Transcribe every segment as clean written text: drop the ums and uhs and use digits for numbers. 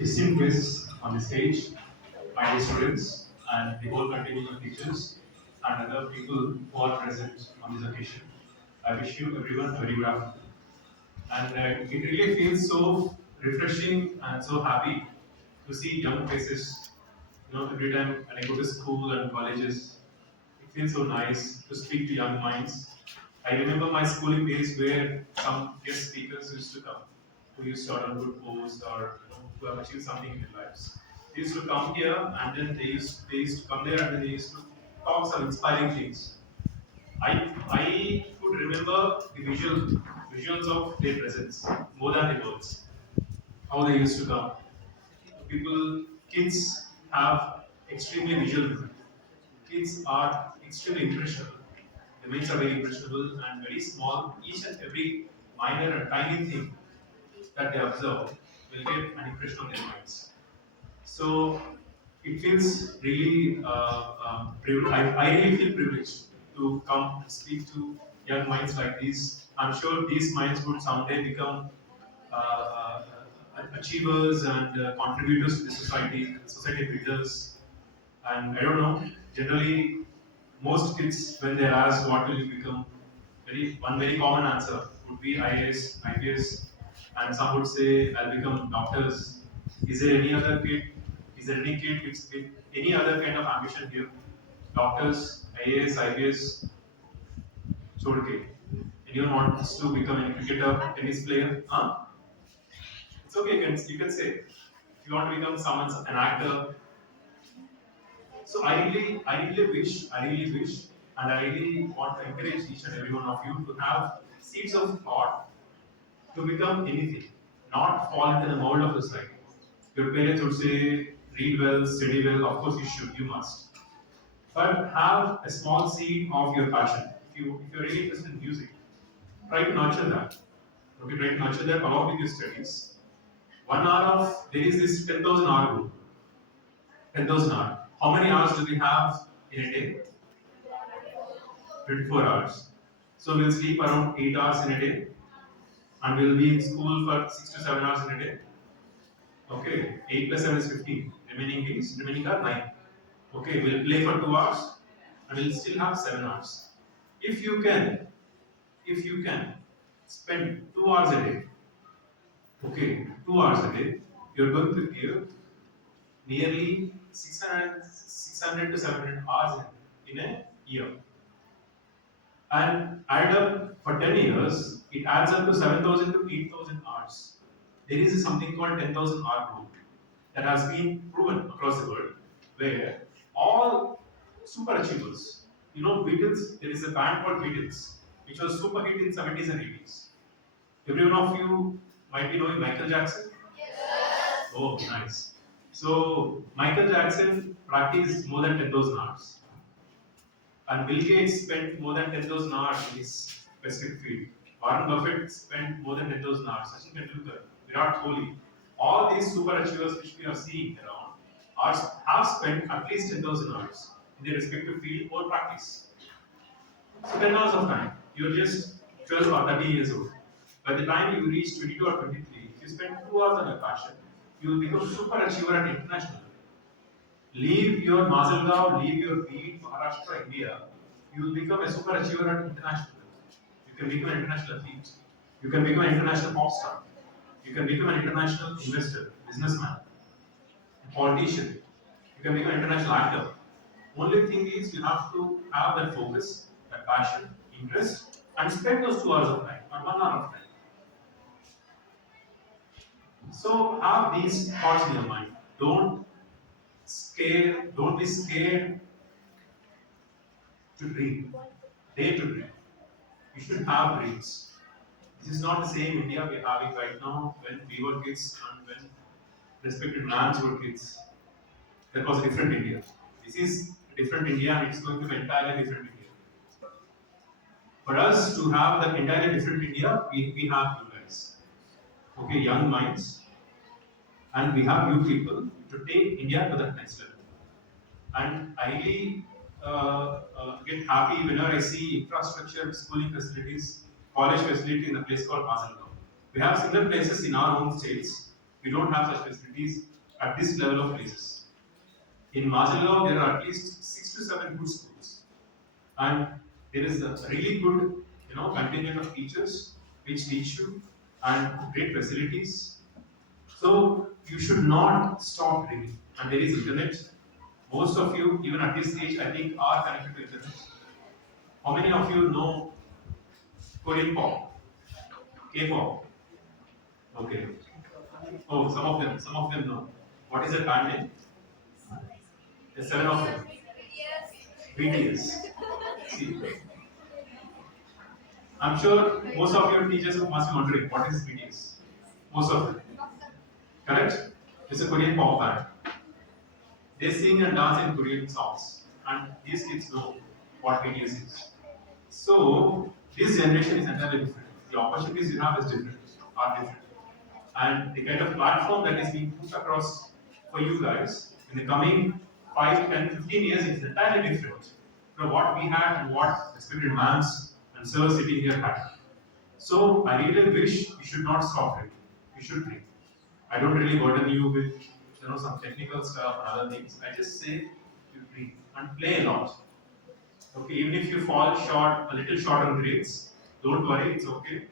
esteemed guests on the stage, my dear students, and the whole contingent of teachers and other people who are present on this occasion. I wish you everyone a very good afternoon. And it really feels so refreshing and so happy to see young faces. Every time when I go to school and colleges, it feels so nice to speak to young minds. I remember my schooling days where some guest speakers used to come, who used to earn good posts or who have achieved something in their lives. They used to come here and then they used to come there and then they used to talk some inspiring things. I could remember the visuals of their presence more than the words. How they used to come. Kids have extremely visual memory. Kids are extremely impressionable. The minds are very impressionable and very small. Each and every minor and tiny thing that they observe will get an impression on their minds. So it feels really, I really feel privileged to come and speak to young minds like these. I'm sure these minds would someday become achievers and contributors to the society builders. And I don't know, generally, most kids, when they're asked what will you become, one very common answer would be IAS, IPS, and some would say, I'll become doctors. Is there any other kid? Is there any kid with any other kind of ambition here? Doctors, IAS, IPS, so okay. Anyone wants to become a cricketer, tennis player? Huh? It's okay, you can say. If you want to become an actor, so I really wish, and I really want to encourage each and every one of you to have seeds of thought to become anything, not fall into the mold of society. Your parents would say, read well, study well, of course you should, you must. But have a small seed of your passion. If you're really interested in music, try to nurture that. Okay, try to nurture that along with your studies. 1 hour there is this 10,000 hour rule. 10,000 hours. How many hours do we have in a day? 24 hours. So we'll sleep around 8 hours in a day and we'll be in school for 6 to 7 hours in a day. Okay, 8 plus 7 is 15. Remaining are 9. Okay, we'll play for 2 hours and we'll still have 7 hours. If you can, if you can spend 2 hours a day, okay, 2 hours a day, you're going to give nearly 600 to 700 hours in a year. And add up for 10 years, it adds up to 7,000 to 8,000 hours. There is something called 10,000 hour rule that has been proven across the world, where all super achievers, Beatles, there is a band called Beatles, which was super hit in 70s and 80s. Every one of you might be knowing Michael Jackson. Oh, nice. So Michael Jackson practiced more than 10,000 hours. And Bill Gates spent more than 10,000 hours in his specific field. Warren Buffett spent more than 10,000 hours. Sachin Tendulkar, Virat Kohli, all these super achievers which we are seeing around have spent at least 10,000 hours in their respective field or practice. So 10 hours of time. You're just 12 or 13 years old. By the time you reach 22 or 23, if you spend 2 hours on your passion, you will become super achiever at international level. Leave your Majalgaon, leave your beat, Maharashtra, India, you will become a super achiever at international level. You can become an international athlete. You can become an international pop star. You can become an international investor, businessman, a politician. You can become an international actor. Only thing is you have to have that focus, that passion, interest, and spend those 2 hours of time or 1 hour of time. So have these thoughts in your mind. Don't be scared to dream. Dare to dream. You should have dreams. This is not the same India we're having right now when we were kids and when respected mans were kids. That was a different India. This is a different India and it's going to be entirely different India. For us to have that entirely different India, we have you guys. Okay, young minds, and we have you people to take India to the next level. And I really get happy whenever I see infrastructure, schooling facilities, college facility in a place called Majalgaon. We have similar places in our own states, We don't have such facilities at this level of places. In Majalgaon, there are at least 6 to 7 good schools, and there is a really good, contingent of teachers which teach you and great facilities. So you should not stop dreaming. And there is internet. Most of you, even at this age, I think, are connected to internet. How many of you know Korean pop, K-pop? Okay. Oh, some of them know. What is the band name? The 7 of them. BTS. See, I'm sure most of your teachers must be wondering what is BTS. Most of them. Correct? It's a Korean pop band. They sing and dance in Korean songs, and these kids know what BTS is. So this generation is entirely different. The opportunities you have are different, and the kind of platform that is being put across for you guys in the coming 5, 10, 15 years is entirely different from what we had and what respected ma'ams and sirs sitting here had. So I really wish you should not stop reading. You should read. I don't really burden you with some technical stuff and other things. I just say you read and play a lot. Okay, even if you fall short, a little short on grades, don't worry, it's okay.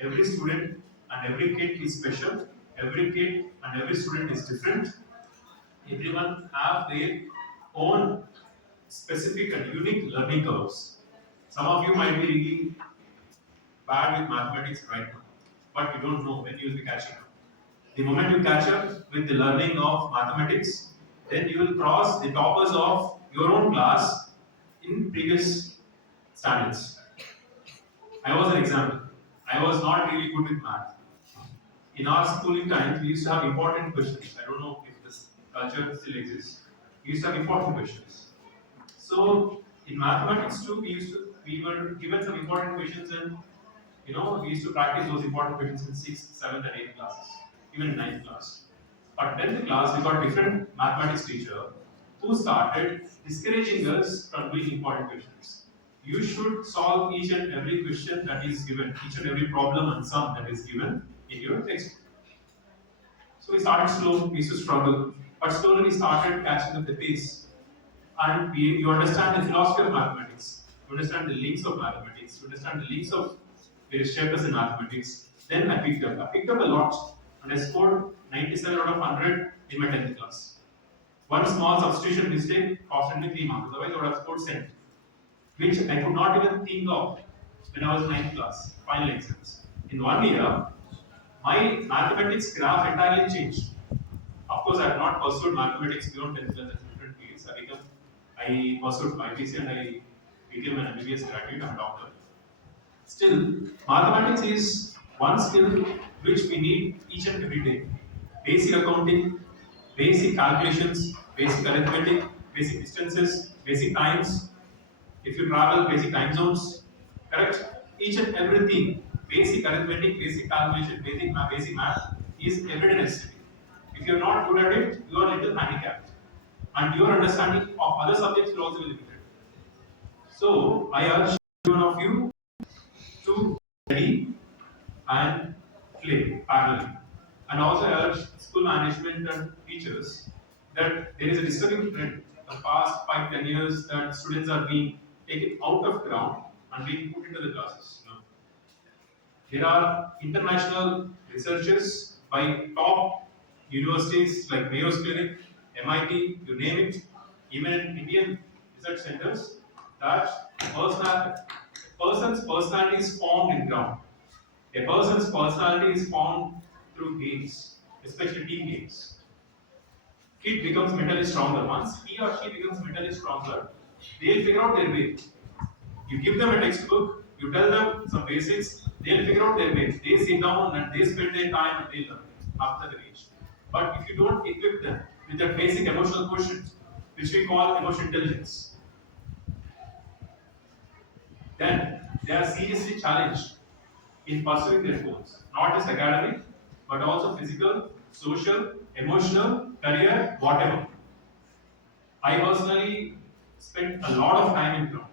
Every student and every kid is special. Every kid and every student is different. Everyone have their own specific and unique learning curves. Some of you might be really bad with mathematics right now, but you don't know when you will be catching up. The moment you catch up with the learning of mathematics, then you will cross the toppers of your own class in previous standards. I was an example. I was not really good with math. In our schooling times, we used to have important questions. I don't know if this culture still exists. We used to have important questions. So in mathematics too, we were given some important questions, and we used to practice those important questions in 6th, 7th, and 8th classes, even in 9th class. But 10th class, we got a different mathematics teacher who started discouraging us from doing important questions. You should solve each and every question that is given, each and every problem and sum that is given in your textbook. So we started slow, we used to struggle, but slowly we started catching up the pace. And you understand the philosophy of mathematics, you understand the links of mathematics, you understand the links of various chapters in mathematics. Then I picked up. I picked up a lot, and I scored 97 out of 100 in my 10th class. One small substitution mistake costed me 3 marks, otherwise I would have scored 7, which I could not even think of when I was in 9th class, final exams. In 1 year, my mathematics graph entirely changed. Of course, I have not pursued mathematics beyond 10th class in different fields. I pursued IPC and I became an MBBS graduate and a doctor. Still, mathematics is one skill which we need each and every day. Basic accounting, basic calculations, basic arithmetic, basic distances, basic times. If you travel, basic time zones, correct? Each and everything, basic arithmetic, basic calculation, basic math is everyday necessary. If you are not good at it, you are a little handicapped, and your understanding of other subjects will also be limited. So I urge one of you to study and play parallelly. And also I urge school management and teachers that there is a disturbing trend the past 5-10 years that students are being taken out of ground and being put into the classes. There are international researchers by top universities like Mayo Clinic, MIT, you name it, even in Indian research centers, that person's personality is formed in ground. A person's personality is formed through games, especially team games. Kid becomes mentally stronger. Once he or she becomes mentally stronger, they'll figure out their way. You give them a textbook, you tell them some basics, they'll figure out their way. They sit down and they spend their time and they learn after the age. But if you don't equip them with that basic emotional quotient, which we call emotional intelligence, then they are seriously challenged in pursuing their goals, not just academic, but also physical, social, emotional, career, whatever. I personally spent a lot of time in ground.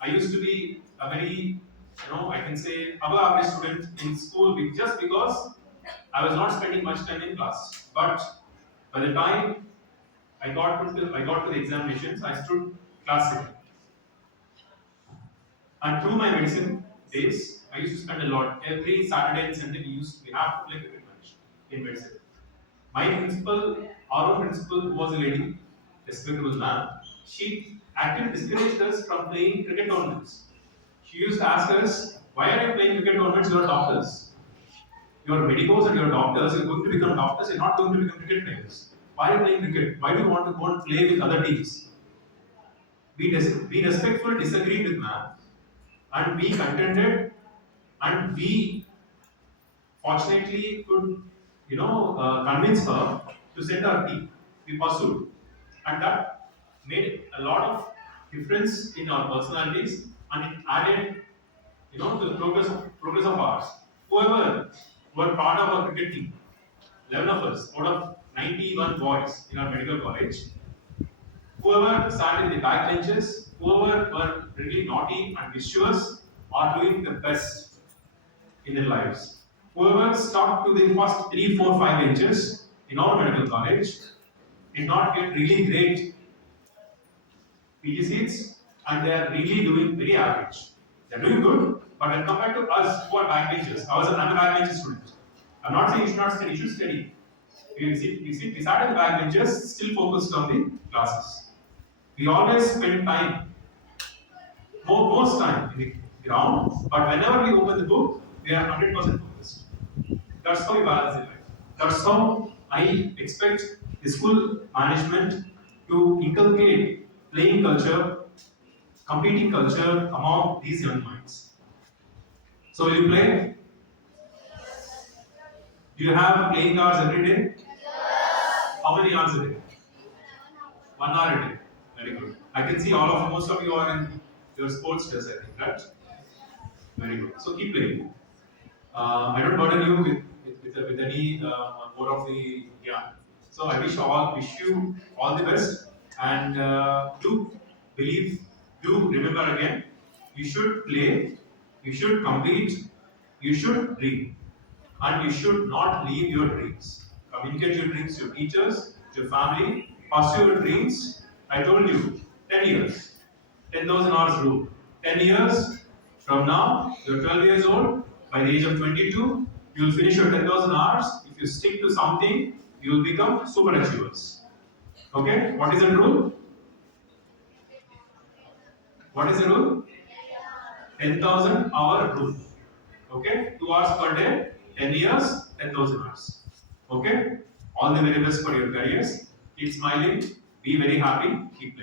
I used to be a very, I can say, above average student in school just because I was not spending much time in class, but by the time I got to the examinations, I stood class second. And through my medicine days, I used to spend a lot. Every Saturday and Sunday, we have to play cricket match in medicine. My principal, our own principal, who was a lady, respectable man, she actually discouraged us from playing cricket tournaments. She used to ask us, "Why are you playing cricket tournaments? You are doctors. You are medicos and you are doctors. You are going to become doctors. You are not going to become cricket players. Why are you playing cricket? Why do you want to go and play with other teams?" We respectfully disagreed with ma'am, and we contended, and we fortunately could, convince her to send our team. We pursued, and that made a lot of difference in our personalities, and it added, to the progress of ours. Whoever were part of our cricket team, 11 of us out of 91 boys in our medical college, whoever sat in the back benches, whoever were really naughty and mischievous, are doing the best in their lives. Whoever stuck to the first 3, 4, 5 benches in our medical college did not get really great PG seats, and they are really doing very average. They are doing good, but when compared to us who are backbenchers, I'm a backbench student. I'm not saying you should not study, you should study. We sat in the backbenchers, still focused on the classes. We always spend time, most time in the ground, but whenever we open the book, we are 100% focused. That's how we balance it. That's how I expect the school management to inculcate playing culture, competing culture among these young minds. So will you play? Do you have playing hours every day? How many hours a day? 1 hour a day. Very good. I can see most of you are in your sports dress, I think, right? Very good. So keep playing. I don't burden you with any more of the So I wish you all the best, and do believe, do remember again. You should play, you should compete, you should dream, and you should not leave your dreams. Communicate your dreams to your teachers, to your family, pursue your dreams. I told you, 10 years, 10,000 hours rule. 10 years from now, you're 12 years old. By the age of 22, you'll finish your 10,000 hours. If you stick to something, you'll become super achievers. Okay? What is the rule? What is the rule? 10,000 hour rule. Okay? 2 hours per day, 10 years, 10,000 hours. Okay? All the very best for your careers. Keep smiling. Be very happy. Keep